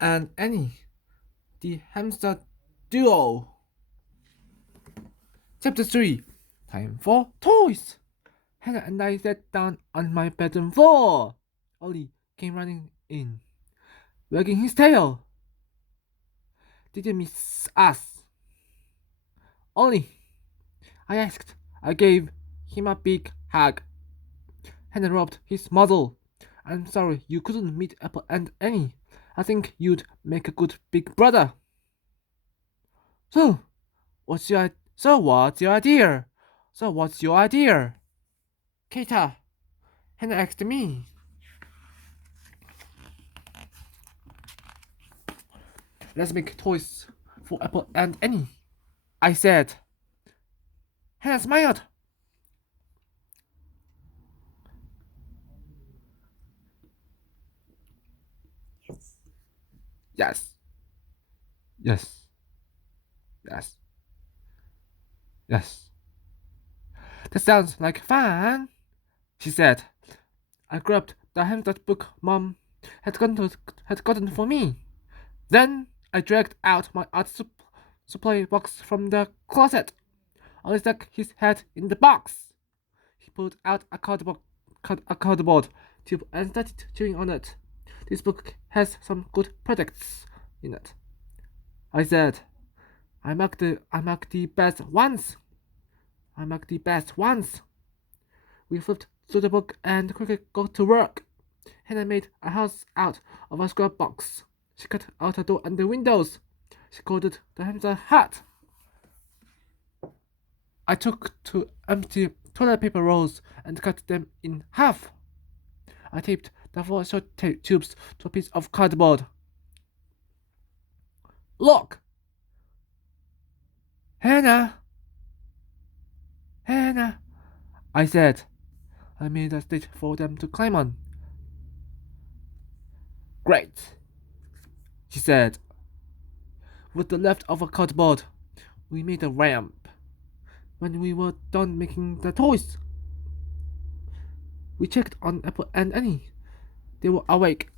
and Annie, the hamster duo. Chapter 3. Time for toys. Hannah and I sat down on my bedroom floor. Ollie came running in, wagging his tail. Did you miss us? Ollie, I asked. I gave him a big hug. Hannah rubbed his muzzle. I'm sorry you couldn't meet Apple and Annie. I think you'd make a good big brother. So, what's your idea? So what's your idea? Keita, Hannah asked me. Let's make toys for Apple and Annie, I said. Hannah smiled. Yes. Yes. Yes. Yes. That sounds like fun, she said. I grabbed the handwritten book Mom had gotten for me. Then I dragged out my art supply box from the closet. I stuck his head in the box. He pulled out a cardboard tube and started chewing on it. This book has some good products in it, I said. I marked the best ones. I marked the best ones. We flipped through the book and quickly got to work. Hannah made a house out of a scrap box. She cut out a door and the windows. She called it the hamster hut. I took two empty toilet paper rolls and cut them in half. I taped the four short tubes to a piece of cardboard. Look! Hannah! Hannah! I said. I made a stage for them to climb on. Great, she said. With the leftover cardboard, we made a ramp. When we were done making the toys, we checked on Apple and Annie. They were awake.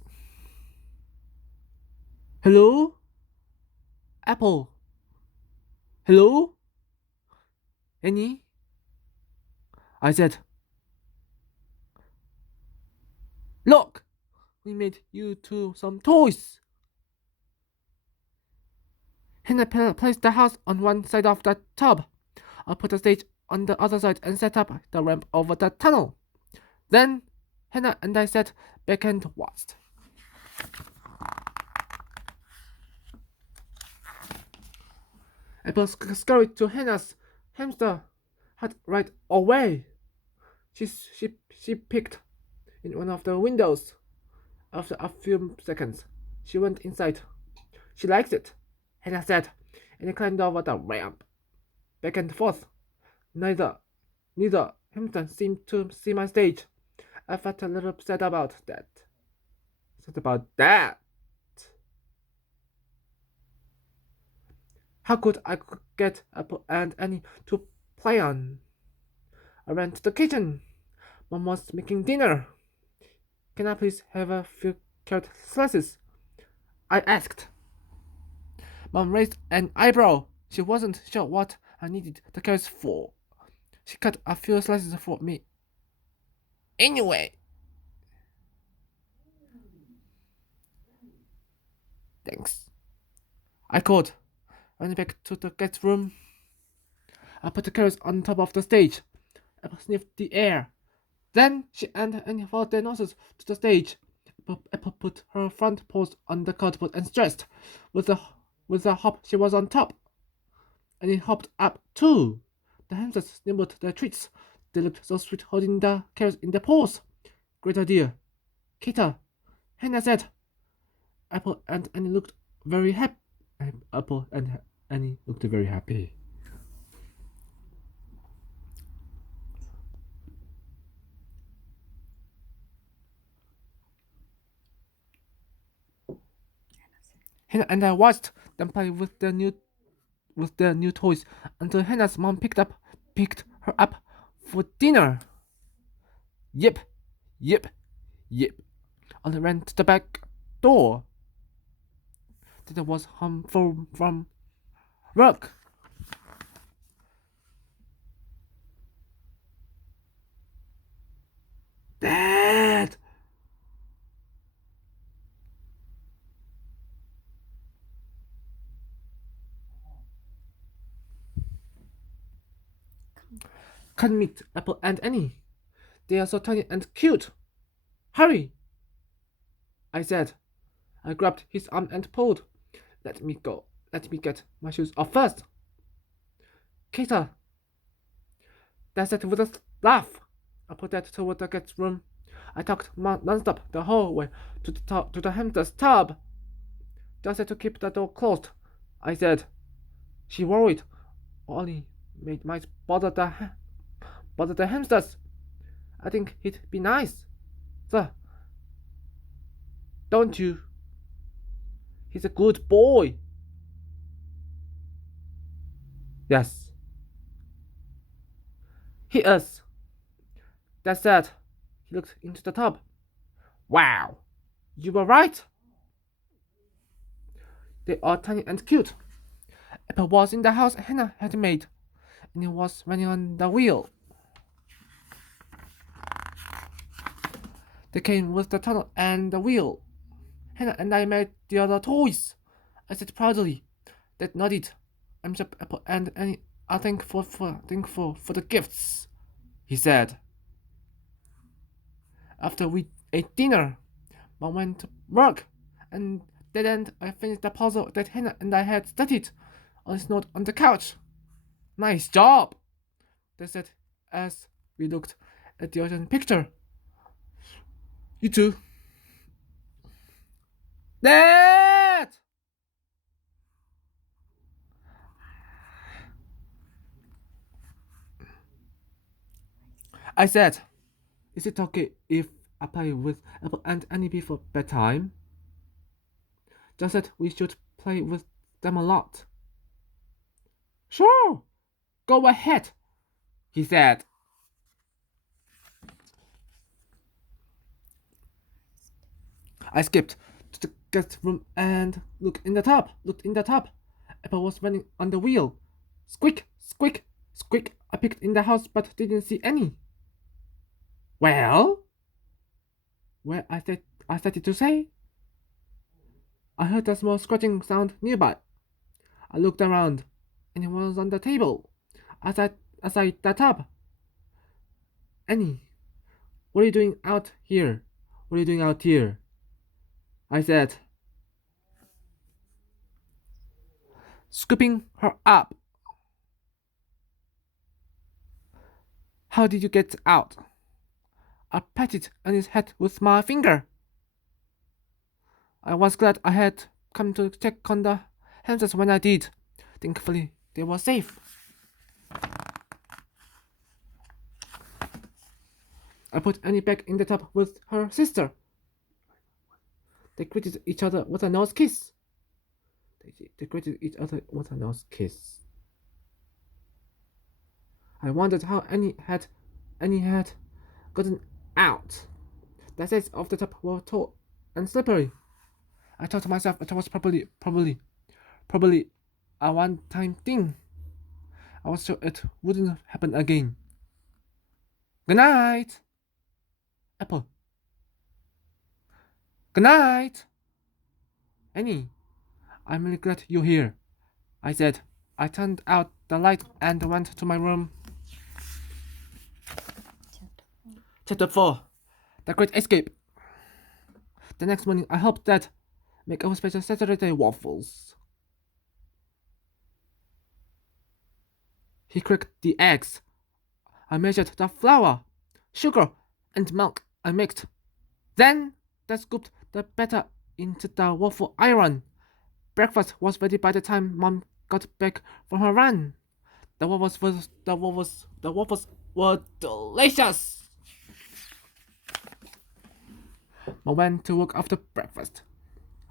Hello? Apple? Hello? Annie? I said. Look! We made you two some toys. Hannah placed the house on one side of the tub. I put the stage on the other side and set up the ramp over the tunnel. Then Hannah and I sat back and watched. Apple scurried to Hannah's hamster hut right away. She peeked in one of the windows. After a few seconds, she went inside. She liked it, Hannah said, and climbed over the ramp. Back and forth. Neither hamster seemed to see my stage. I felt a little upset about that. How could I get Apple and Annie to play on? I ran to the kitchen. Mom was making dinner. Can I please have a few carrot slices? I asked. Mom raised an eyebrow. She wasn't sure what I needed the carrots for. She cut a few slices for me. Anyway. Thanks. I called. Went back to the guest room. I put the carrots on top of the stage. Apple sniffed the air. Then she and Annie followed their noses to the stage. Apple put her front paws on the cardboard and stretched. With a hop, she was on top. Annie hopped up too. The hamsters nibbled their treats. They looked so sweet holding the carrots in their paws. Great idea. Keita, Hannah said. Apple and Annie looked very happy. Apple and Annie looked very happy. Hannah and I watched them play with their new toys until Hannah's mom picked her up for dinner. Yip, yip, yip. Ollie ran to the back door. Dad was home from work. Dad! Come meet Apple and Annie. They are so tiny and cute. Hurry! I said. I grabbed his arm and pulled. Let me go. Let me get my shoes off first. Kita! Dad said with a laugh. I put that toward the guest room. I talked non-stop the whole way to the hamster's tub. Dad said to keep the door closed. I said. She worried. Only might bother the hamsters. I think he'd be nice. Sir, don't you? He's a good boy. Yes. He is. That said, he looked into the tub. Wow, you were right. They are tiny and cute. Apple was in the house Hannah had made, and he was running on the wheel. They came with the tunnel and the wheel. Hannah and I made the other toys. I said proudly. Dad nodded. I'm sure Apple and Annie are thankful for the gifts, he said. After we ate dinner, Mom went to work, and then I finished the puzzle that Hannah and I had studied on his note on the couch. Nice job, they said as we looked at the ocean picture. You too. Dad! I said, is it okay if I play with Apple and Annie before bedtime? Just said we should play with them a lot. Sure, go ahead, he said. I skipped to the guest room and looked in the tub. Apple was running on the wheel. Squeak, squeak, squeak. I peeked in the house but didn't see any. Well? Where I started to say. I heard a small scratching sound nearby. I looked around, and it was on the table, outside the tub. Annie, what are you doing out here? What are you doing out here? I said, scooping her up. How did you get out? I patted Annie's head with my finger. I was glad I had come to check on the hamsters when I did. Thankfully, they were safe. I put Annie back in the tub with her sister. They greeted each other with a nose kiss. I wondered how Annie had gotten out. The sides of the tub were tall and slippery. I thought to myself it was probably a one-time thing. I was sure it wouldn't happen again. Good night, Apple. Good night, Annie. I'm really glad you're here, I said. I turned out the light and went to my room. Chapter 4 The Great Escape. The next morning, I helped Dad make our special Saturday waffles. He cracked the eggs. I measured the flour, sugar, and milk I mixed. Then Dad scooped the batter into the waffle iron. Breakfast was ready by the time Mom got back from her run. The waffles were delicious. Mom went to work after breakfast.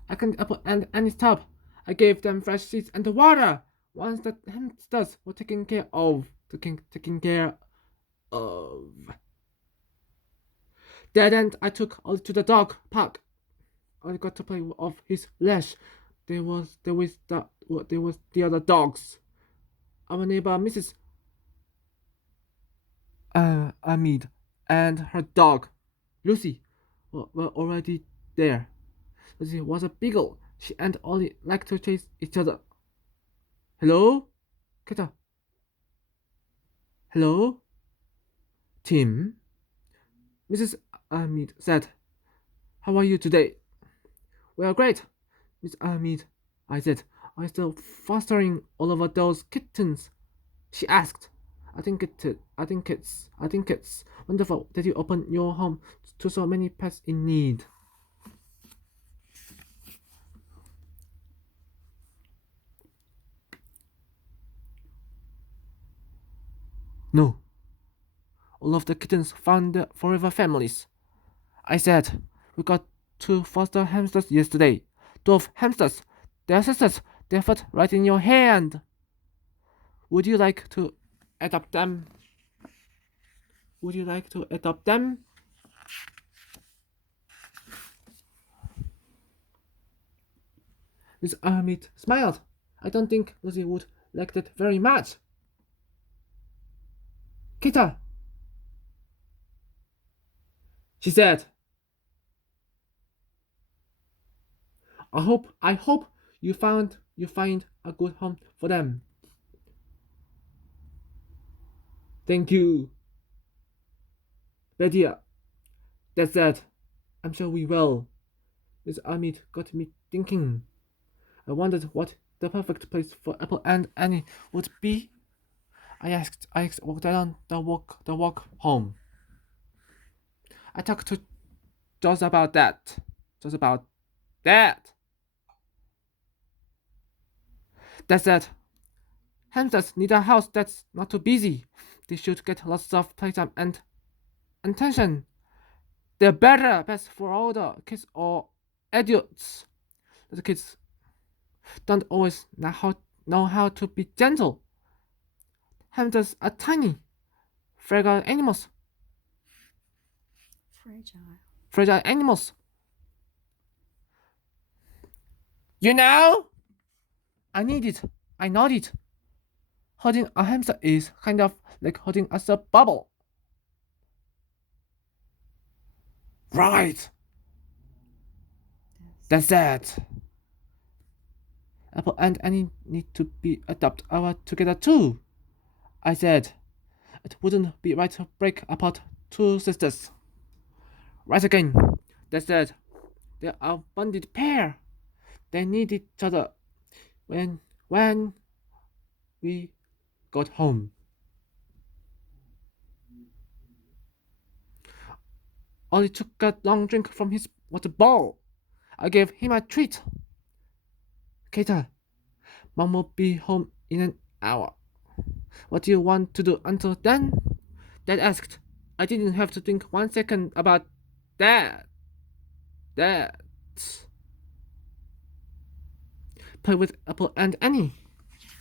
I cleaned Apple and Annie's tub. I gave them fresh seeds and water. Once the hamsters were taken care of. Dad and I took Ollie to the dog park. Ollie got to play off his leash. there was the other dogs. Our neighbor Mrs. Amid and her dog, Lucy, were already there. Lucy was a beagle. She and Ollie liked to chase each other. Hello, Kata. Hello, Tim. Mrs. Amid said, "How are you today?" "We are great, Miss Amid," I said. "Are you still fostering all of those kittens?" She asked. I think it's wonderful that you open your home to so many pets in need." "No, all of the kittens found their forever families," I said. "We got two foster hamsters yesterday. 12 hamsters. They're sisters. They fit right in your hand. Would you like to adopt them? Would you like to adopt them?" Miss Ahmed smiled. "I don't think Lucy would like that very much." "Kita," she said. I hope you find a good home for them." "Thank you, Lydia." "That's it. I'm sure we will." Miss Ahmed got me thinking. I wondered what the perfect place for Apple and Annie would be. I walked down the walk home. I talked to Joss about that. Just about that. That's it. Hamsters need a house that's not too busy. They should get lots of playtime and attention. They're better pets for older kids or adults. The kids don't always know how to be gentle. Hamsters are tiny, fragile animals. Fragile. Fragile animals. You know? I need it. I nodded. Holding a hamster is kind of like holding a soap bubble. Right. That's it. Apple and Annie need to be adopted together too, I said. It wouldn't be right to break apart two sisters. Right again. That's it. They're a bonded pair. They need each other. When we got home, Ollie took a long drink from his water bowl. I gave him a treat. "Kata, Mom will be home in an hour. What do you want to do until then?" Dad asked. I didn't have to think 1 second about that. That. "Play with Apple and Annie,"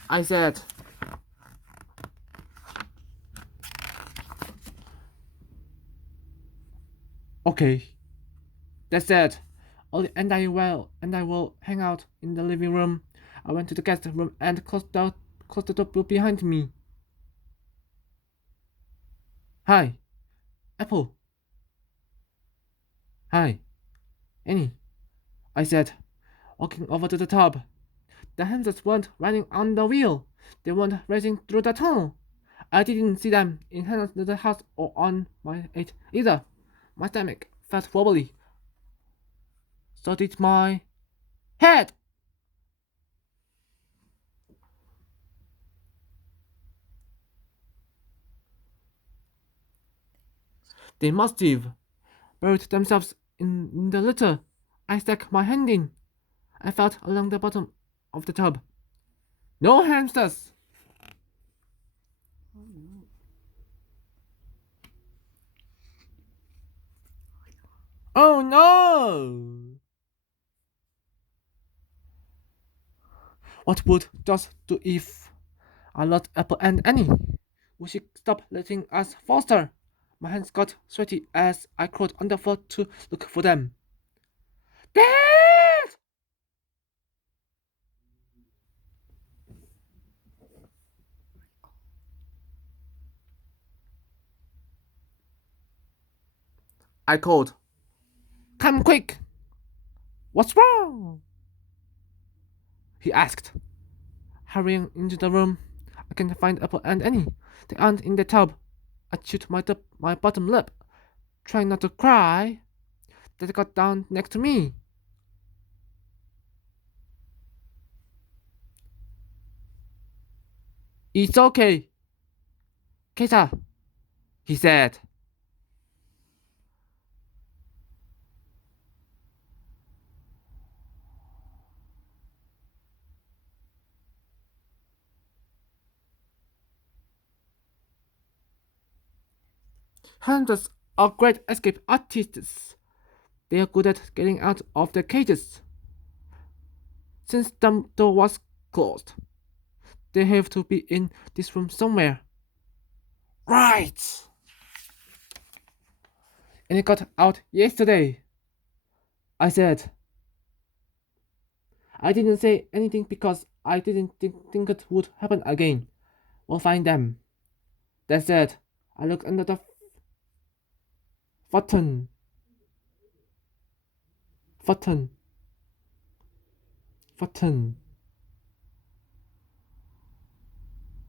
I said. "Okay." That's it. Ollie and I will hang out in the living room. I went to the guest room and closed the door behind me. "Hi, Apple." "Hi, Annie," I said, walking over to the tub. The hamsters weren't running on the wheel. They weren't racing through the tunnel. I didn't see them in Hannah's little house or on my eight either. My stomach felt wobbly. So did my head. They must have buried themselves in the litter. I stuck my hand in. I felt along the bottom of the tub. No hamsters. Oh no. Oh no! What would just do if I lost Apple and Annie? Would she stop letting us foster? My hands got sweaty as I crawled on the floor to look for them. Dad! I called. Come quick! What's wrong? He asked, hurrying into the room. I can't find Apple and Annie. They aren't in the tub. I chewed my bottom lip, trying not to cry. They got down next to me. It's okay, Keta, he said. Hunters are great escape artists. They are good at getting out of their cages. Since the door was closed, they have to be in this room somewhere. Right! And it got out yesterday, I said. I didn't say anything because I didn't think it would happen again. We'll find them. That said, I looked under the futon. Futon. Futon.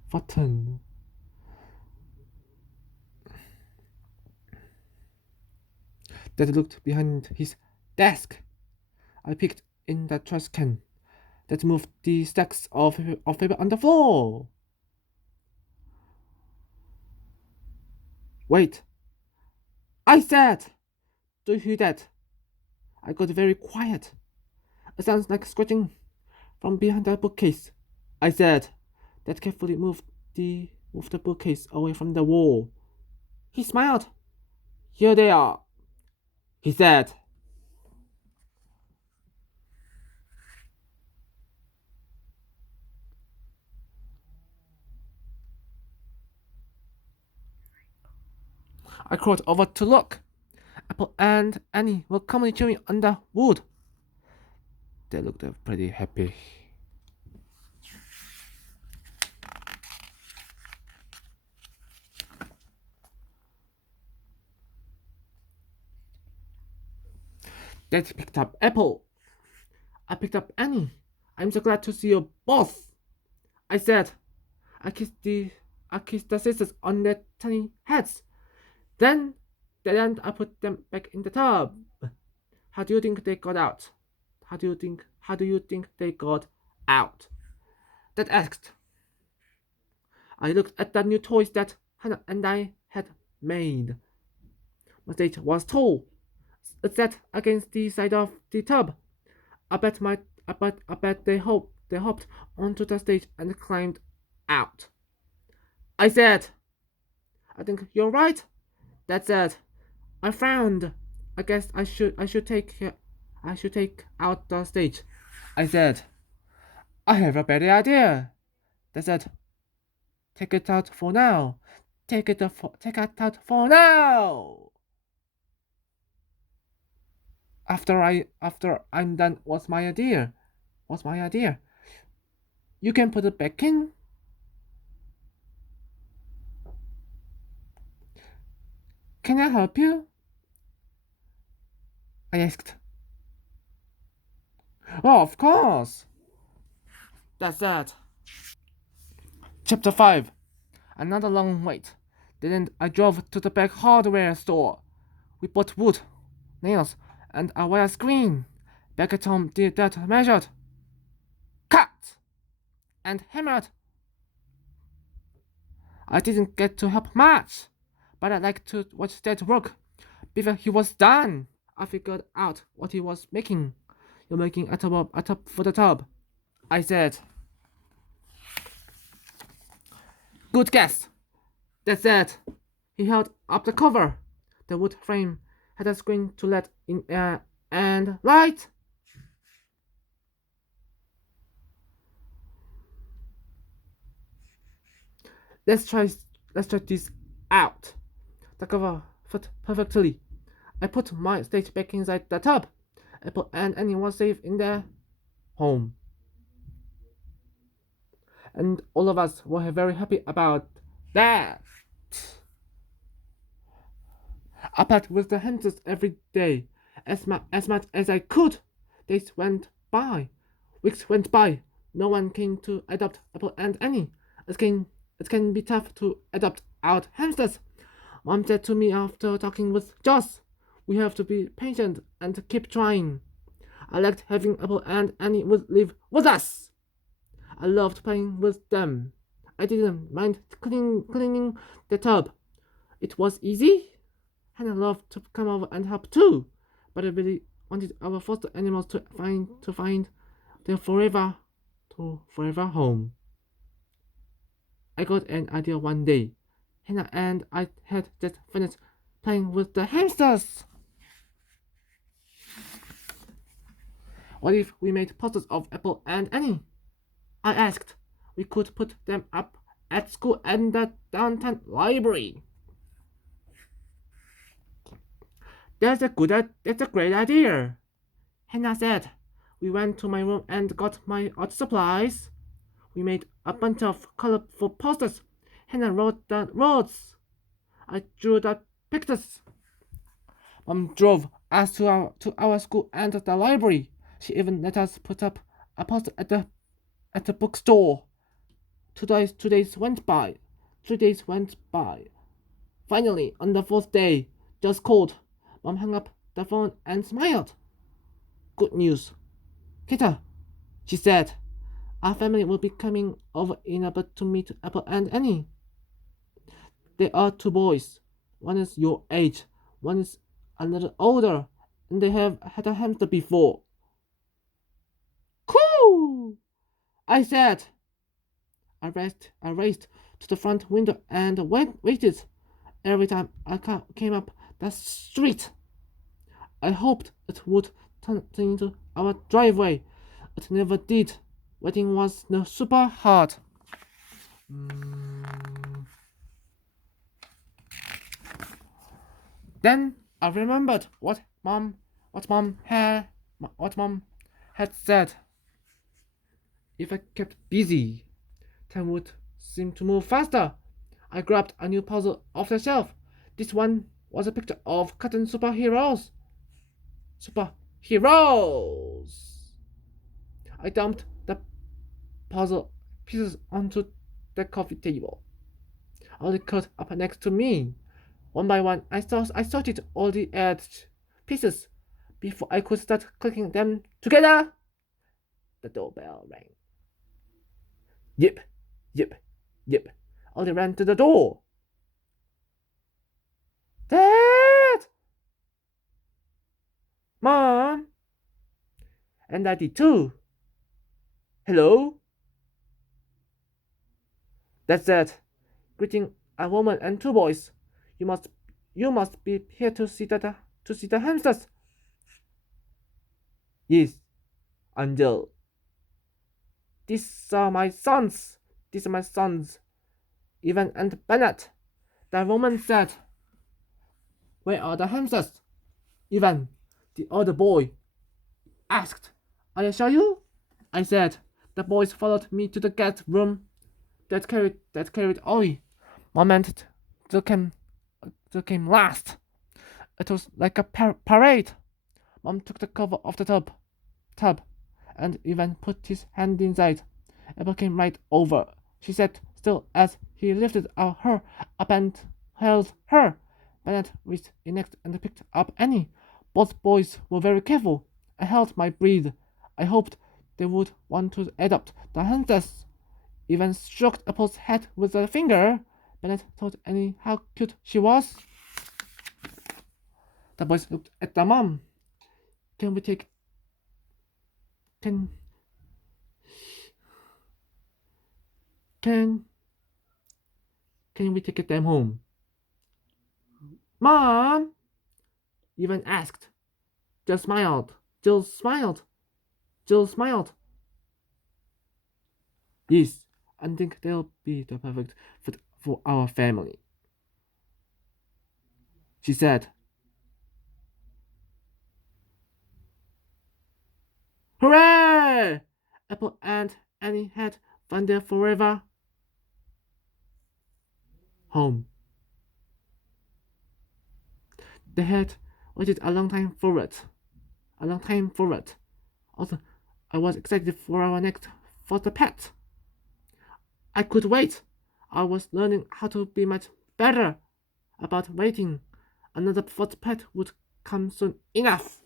Futon. Dad looked behind his desk. I picked in the trash can. That moved the stacks of paper on the floor. Wait, I said! Do you hear that? I got very quiet. It sounds like scratching from behind the bookcase. I said. That carefully moved the bookcase away from the wall. He smiled. Here they are, he said. I crawled over to look. Apple and Annie were calmly chewing on the wood. They looked pretty happy. Dad picked up Apple. I picked up Annie. I'm so glad to see you both, I said. I kissed the sisters on their tiny heads. Then I put them back in the tub. How do you think they got out? How do you think they got out? Dad asked. I looked at the new toys that Hannah and I had made. My stage was tall. It sat against the side of the tub. I bet they hopped onto the stage and climbed out. I said, I think you're right. That said, I frowned. I guess I should take out the stage. I said, I have a better idea. That said, take it out for now. Take it out for now. After I'm done, what's my idea? What's my idea? You can put it back in. Can I help you? I asked. Oh, of course. That's that. Chapter 5. Another long wait. Then I drove to the back hardware store. We bought wood, nails, and a wire screen. Back at home, Dad measured, cut, and hammered. I didn't get to help much, but I liked to watch Dad work. Before he was done, I figured out what he was making. You're making a tub for the tub, I said. Good guess. That said, he held up the cover. The wood frame had a screen to let in air and light. Let's try this out. The cover fit perfectly. I put my stage back inside the tub. Apple and Annie was safe in their home. And all of us were very happy about that. I played with the hamsters every day, as much as I could. Days went by, weeks went by. No one came to adopt Apple and Annie. It can be tough to adopt out hamsters. Mom said to me after talking with Joss, "We have to be patient and keep trying." I liked having Apple and Annie would live with us. I loved playing with them. I didn't mind cleaning the tub. It was easy. Hannah loved to come over and help too, but I really wanted our foster animals to find their forever home. I got an idea one day. Hannah and I had just finished playing with the hamsters. What if we made posters of Apple and Annie? I asked. We could put them up at school and the downtown library. That's a great idea, Hannah said. We went to my room and got my art supplies. We made a bunch of colorful posters. Hannah wrote the words. I drew the pictures. Mom drove us to our school and the library. She even let us put up a poster at the bookstore. 2 days went by. 3 days went by. Finally, on the fourth day, just called. Mom hung up the phone and smiled. Good news. Kita, she said. Our family will be coming over in a bit to meet Apple and Annie. They are two boys. One is your age, one is a little older, and they have had a hamster before. Cool! I said. I raced to the front window and waited. Every time I came up the street, I hoped it would turn into our driveway. It never did. Waiting was super hard. Then I remembered what mom had said. If I kept busy, time would seem to move faster. I grabbed a new puzzle off the shelf. This one was a picture of cartoon superheroes. Superheroes! I dumped the puzzle pieces onto the coffee table. Ollie curled up next to me. One by one, I sorted all the edged pieces. Before I could start clicking them together, the doorbell rang. Yip, yip, yip. Ollie ran to the door. Dad! Mom! And I did too. Hello? That's it. Greeting a woman and two boys. You must be here to see the hamsters. Yes, Angel. These are my sons. Ivan and Bennett. The woman said. Where are the hamsters? Ivan, the older boy, asked. I'll show you. I said. The boys followed me to the guest room that carried Ollie. Moment that came last. It was like a parade. Mom took the cover off the tub, and Ivan put his hand inside. Apple came right over. She sat still as he lifted her up and held her. Bennett reached in next and picked up Annie. Both boys were very careful. I held my breath. I hoped they would want to adopt the hamsters. Ivan stroked Apple's head with a finger. Bennett told Annie how cute she was. The boys looked at the mom. Can we take... Can we take them home? Mom! Ivan asked. Jill smiled. Yes, I think they'll be the perfect fit for our family, she said. Hooray! Apple and Annie had found their forever home. They had waited a long time for it. A long time for it. Also, I was excited for our next foster pet. I could wait. I was learning how to be much better about waiting. Another foster pet would come soon enough.